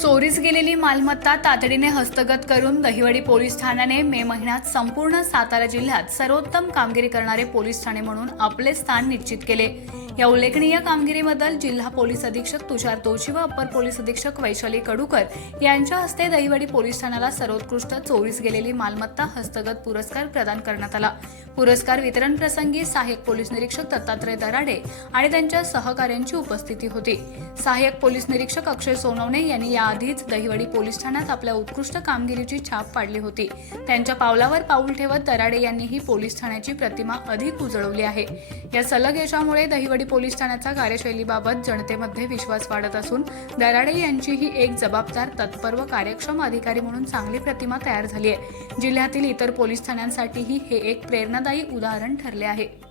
चोरीस गेलेली मालमत्ता तातडीने हस्तगत करून दहिवडी पोलीस ठाण्याने मे महिन्यात संपूर्ण सातारा जिल्ह्यात सर्वोत्तम कामगिरी करणारे पोलीस ठाणे म्हणून आपले स्थान निश्चित केले. या उल्लेखनीय कामगिरीबद्दल जिल्हा पोलीस अधीक्षक तुषार तोशी व अप्पर पोलीस अधीक्षक वैशाली कडूकर यांच्या हस्ते दहिवडी पोलीस ठाण्याला सर्वोत्कृष्ट चोरीस गेलेली मालमत्ता हस्तगत पुरस्कार प्रदान करण्यात आला. पुरस्कार वितरण प्रसंगी सहाय्यक पोलीस निरीक्षक दत्तात्रय दराडे आणि त्यांच्या सहकाऱ्यांची उपस्थिती होती. सहाय्यक पोलीस निरीक्षक अक्षय सोनवणे यांनी याआधीच दहिवडी पोलीस ठाण्यात आपल्या उत्कृष्ट कामगिरीची छाप पाडली होती. त्यांच्या पावलावर पाऊल ठेवत दराडे यांनीही पोलीस ठाण्याची प्रतिमा अधिक उजळवली आहे. या सलग यशामुळे दहिवडी पोलीस ठाण्याच्या कार्यशैलीबाबत जनतेमध्ये विश्वास वाढत असून दराडे यांची ही एक जबाबदार तत्पर व कार्यक्षम अधिकारी म्हणून चांगली प्रतिमा तयार झाली आहे. जिल्ह्यातील इतर पोलीस ठाण्यांसाठीही हे एक प्रेरणादायी उदाहरण ठरले आहे.